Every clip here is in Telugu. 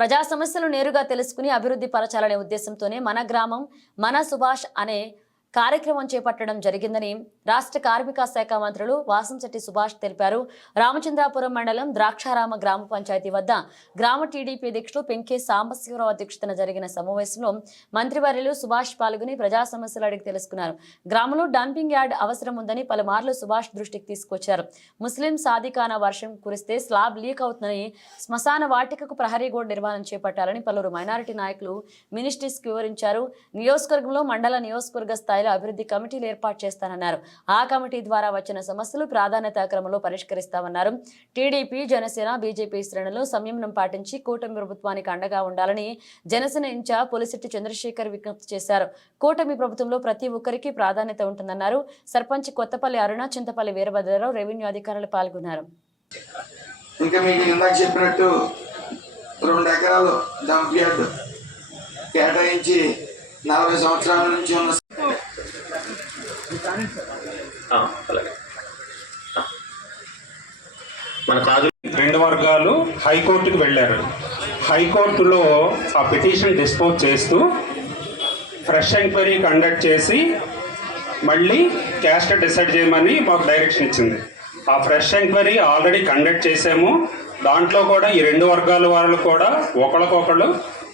ప్రజా సమస్యలు నేరుగా తెలుసుకుని అభివృద్ధి పరచాలనే ఉద్దేశంతోనే మన గ్రామం మన సుభాష్ అనే కార్యక్రమం చేపట్టడం జరిగిందని రాష్ట్ర కార్మిక శాఖ మంత్రులు వాసంశెట్టి సుభాష్ తెలిపారు. రామచంద్రాపురం మండలం ద్రాక్షారామ గ్రామ పంచాయతీ వద్ద గ్రామ టీడీపీ అధ్యక్షులు పెంకే సాంబశివరావు అధ్యక్షతన జరిగిన సమావేశంలో మంత్రివర్యులు సుభాష్ పాల్గొని ప్రజా సమస్యలు అడిగి తెలుసుకున్నారు. గ్రామంలో డంపింగ్ యార్డ్ అవసరం ఉందని పలుమార్లు సుభాష్ దృష్టికి తీసుకొచ్చారు. ముస్లిం సాదికాన వర్షం కురిస్తే స్లాబ్ లీక్ అవుతుందని శ్మశాన వాటికకు ప్రహరీ గోడ నిర్మాణం చేపట్టాలని పలువురు మైనారిటీ నాయకులు మినిస్ట్రీస్కి వివరించారు. నియోజకవర్గంలో మండల నియోజకవర్గ స్థాయిలో అభివృద్ధి కమిటీలు ఏర్పాటు చేస్తానన్నారు. ఆ కమిటీ ద్వారా వచ్చిన సమస్యలు ప్రాధాన్యత క్రమంలో పరిష్కరిస్తామన్నారు. టీడీపీ జనసేన బీజేపీ శ్రేణులు సంయమనం పాటించి కూటమి ప్రభుత్వానికి అండగా ఉండాలని జనసేన ఇన్ఛార్జ్ పొలిశెట్టి చంద్రశేఖర్ విజ్ఞప్తి చేశారు. కూటమి ప్రభుత్వంలో ప్రతి ఒక్కరికి ప్రాధాన్యత ఉంటుందన్నారు. సర్పంచ్ కొత్తపల్లి అరుణ చింతపల్లి వీరభద్రరావు రెవెన్యూ అధికారులు పాల్గొన్నారు. ఇంకా మీకు ఇందాక చెప్పినట్టు రెండు ఎకరాలు డంప్ యార్డ్ కేటాయించి నలభై సంవత్సరాల నుంచి ఉన్న అలాగే. మన కాదు రెండు వర్గాలు హైకోర్టుకు వెళ్ళారు. హైకోర్టులో ఆ పిటిషన్ డిస్పోజ్ చేస్తూ ఫ్రెష్ ఎంక్వైరీ కండక్ట్ చేసి మళ్ళీ క్యాస్ట్ డిసైడ్ చేయమని మాకు డైరెక్షన్ ఇచ్చింది. ఆ ఫ్రెష్ ఎంక్వైరీ ఆల్రెడీ కండక్ట్ చేసాము. దాంట్లో కూడా ఈ రెండు వర్గాల వాళ్ళు కూడా ఒకళ్ళకొకళ్ళు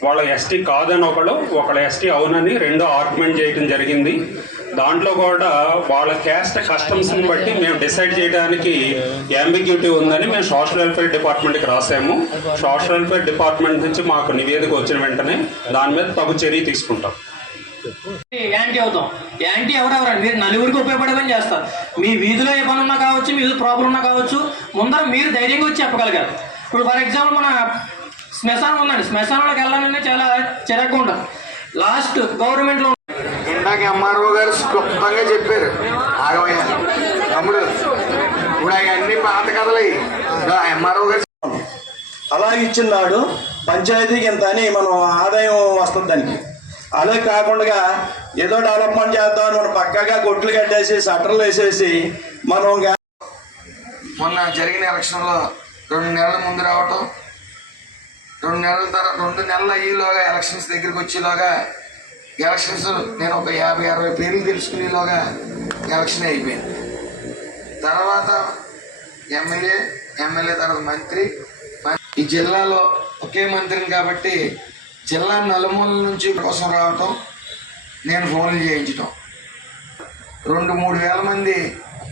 వాళ్ళ ఎస్టీ కాదని ఒకళ్ళు ఒకళ్ళ ఎస్టీ అవునని రెండు ఆర్గ్యుమెంట్ చేయడం జరిగింది. దాంట్లో కూడా వాళ్ళ క్యాస్ట్ కస్టమ్స్ని బట్టి మేము డిసైడ్ చేయడానికి అంబిగ్యూటీ ఉందని మేము సోషల్ వెల్ఫేర్ డిపార్ట్మెంట్కి రాసాము. సోషల్ వెల్ఫేర్ డిపార్ట్మెంట్ నుంచి మాకు నివేదిక వచ్చిన వెంటనే దాని మీద తగు చర్య తీసుకుంటాం. యాంటీ అవుతాం. యాంటీ ఎవరెవరండి మీరు నలుగురికి ఉపయోగపడే పని చేస్తారు. మీ వీధిలో ఏ పని ఉన్నా కావచ్చు మీ ప్రాబ్లం ఉన్నా కావచ్చు ముందర మీరు ధైర్యంగా వచ్చి చెప్పగలిగారు ఇప్పుడు ఫర్ ఎగ్జాంపుల్ మన శ్మశానం ఉందండి. శ్మశానంలోకి వెళ్ళాలంటే చాలా చిరగ్గా ఉంటుంది. లాస్ట్ గవర్నమెంట్లో ఇందాక ఎంఆర్ఓ గారు క్లుప్తంగా చెప్పారు. ఆగమయ్య తమ్ముడు ఇప్పుడు అవన్నీ పాత కథలవి ఎంఆర్ఓ గారు అలా ఇచ్చిన్నాడు పంచాయతీకి ఇంత అని మనం ఆదాయం వస్తుంది దానికి. అదే కాకుండా ఏదో డెవలప్మెంట్ చేద్దామని మనం పక్కాగా కొట్లు కట్టేసి షట్టర్లు వేసేసి మనం మొన్న జరిగిన ఎలక్షన్లో రెండు నెలల ముందు రావటం రెండు నెలల తర్వాత రెండు నెలలు అయ్యేలోగా ఎలక్షన్స్ దగ్గరికి వచ్చేలోగా ఎలక్షన్స్ నేను ఒక యాభై అరవై పేర్లు తెలుసుకునేలోగా ఎలక్షన్ అయిపోయింది. తర్వాత ఎమ్మెల్యే ఎమ్మెల్యే తర్వాత మంత్రి. ఈ జిల్లాలో ఒకే మంత్రిని కాబట్టి జిల్లా నలుమూల నుంచి కోసం రావటం నేను ఫోన్లు చేయించటం. రెండు మూడు వేల మంది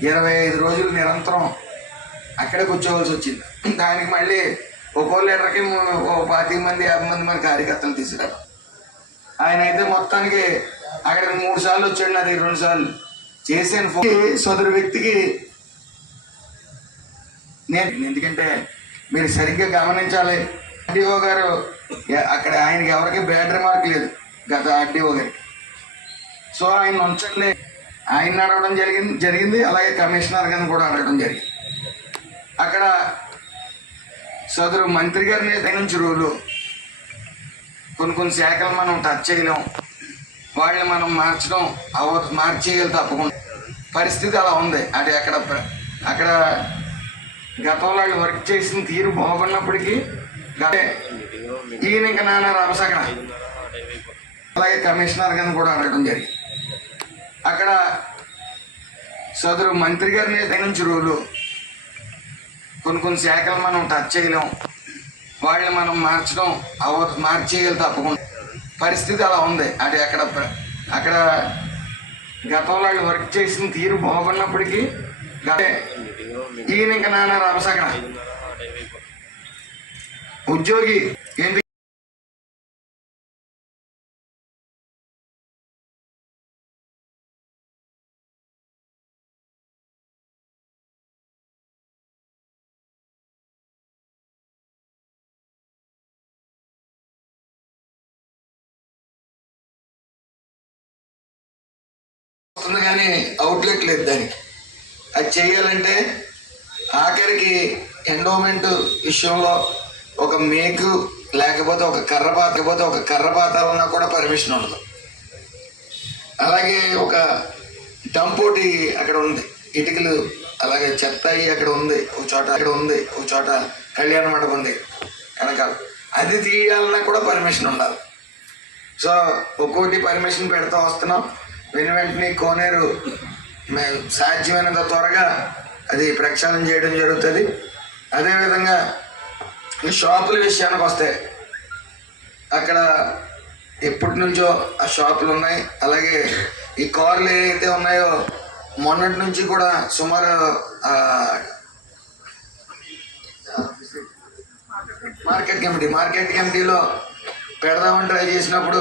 ఇరవై ఐదు రోజులు నిరంతరం అక్కడే కూర్చోవలసి వచ్చింది. దానికి మళ్ళీ ఒక్కో లీటర్కి ఓ పాతిక మంది యాభై మంది మన కార్యకర్తలు తీసుకురావడం ఆయన అయితే మొత్తానికి అక్కడికి మూడు సార్లు వచ్చాడు నాది రెండు సార్లు. చేసాను ఫోన్. సదరు వ్యక్తికి నేను ఎందుకంటే మీరు సరిగ్గా గమనించాలి. ఆర్డీఓ గారు అక్కడ ఆయనకి ఎవరికి బ్యాడ్ రిమార్క్ లేదు గత ఆర్డీఓ గారికి. సో ఆయన ఉంచండి. ఆయన అడగడం జరిగింది జరిగింది అలాగే కమిషనర్ గారిని కూడా అడగడం జరిగింది. అక్కడ సదరు మంత్రి గారిని నుంచి రూలు కొన్ని కొన్ని శాఖలు మనం టచ్ చేయలేం. వాళ్ళని మనం మార్చడం అవ మార్చేయాలి తప్పకుండా. పరిస్థితి అలా ఉంది. అది అక్కడ అక్కడ గతంలో వాళ్ళు వర్క్ చేసిన తీరు బాగున్నప్పటికీ గ- ఈయన ఇంకా నాన్న రమసగడ అలాగే కమిషనర్ గారిని కూడా అడగడం జరిగింది. అక్కడ సదరు మంత్రి గారిని అధిక రోజు కొన్ని కొన్ని శాఖలు మనం టచ్ చేయలేం. వాళ్ళని మనం మార్చడం అవ మార్చేయాలి తప్పకుండా. పరిస్థితి అలా ఉంది. అది అక్కడ అక్కడ గతంలో వాళ్ళు వర్క్ చేసిన తీరు బాగున్నప్పటికీ ఈయన ఇంకా నాన్న రమసగడ ఉద్యోగి వస్తుంది కానీ అవుట్లెట్ లేదు దానికి. అది చేయాలంటే ఆఖరికి ఎండోమెంట్ విషయంలో ఒక మేకు లేకపోతే ఒక కర్ర పాత లేకపోతే ఒక కర్ర పాతాలన్నా కూడా పర్మిషన్ ఉండదు. అలాగే ఒక డంపోటి అక్కడ ఉంది. ఇటుకలు అలాగే చెత్తాయి అక్కడ ఉంది. ఒక చోట అక్కడ ఉంది. ఒక చోట కళ్యాణ మండపం ఉంది. వెనకాల. అది తీయాలన్నా కూడా పర్మిషన్ ఉండాలి. సో ఒక్కోటి పర్మిషన్ పెడతా వస్తున్నాం. వెను వెంటనే కోనేరు. సాధ్యమైనంత త్వరగా అది ప్రక్షాళన చేయడం జరుగుతుంది. అదేవిధంగా ఈ షాపుల విషయానికి వస్తే అక్కడ ఎప్పటి నుంచో ఆ షాపులు ఉన్నాయి. అలాగే ఈ కార్లు ఏవైతే ఉన్నాయో మొన్నటి నుంచి కూడా సుమారు మార్కెట్ కమిటీ మార్కెట్ కమిటీలో పెడదామని ట్రై చేసినప్పుడు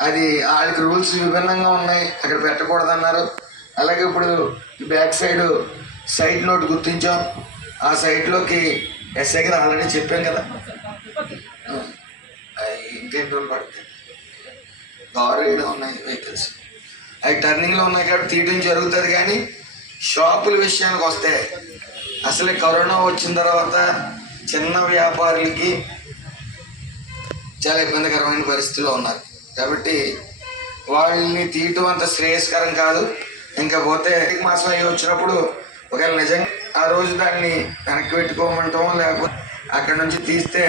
అది వాళ్ళకి రూల్స్ విభిన్నంగా ఉన్నాయి. అక్కడ పెట్టకూడదన్నారు. అలాగే ఇప్పుడు బ్యాక్ సైడ్ సైట్ నోట్ గుర్తించాం. ఆ సైట్లోకి ఎస్ఐ గారు ఆల్రెడీ చెప్పాం కదా. ఇంకేంటి పడతాయి? పడుతుంది ఉన్నాయి వెహికల్స్. అవి టర్నింగ్లో ఉన్నాయి కాబట్టి తీయడం జరుగుతుంది కానీ షాపుల విషయానికి వస్తే అసలే కరోనా వచ్చిన తర్వాత చిన్న వ్యాపారులకి చాలా ఇబ్బందికరమైన పరిస్థితిలో ఉన్నారు. కాబట్టి వాళ్ళని తీయటం అంత శ్రేయస్కరం కాదు. ఇంకా పోతే మాసం అయ్యి వచ్చినప్పుడు ఒకవేళ నిజంగా ఆ రోజు దాన్ని వెనక్కి పెట్టుకోమంటాం లేకపోతే అక్కడ నుంచి తీస్తే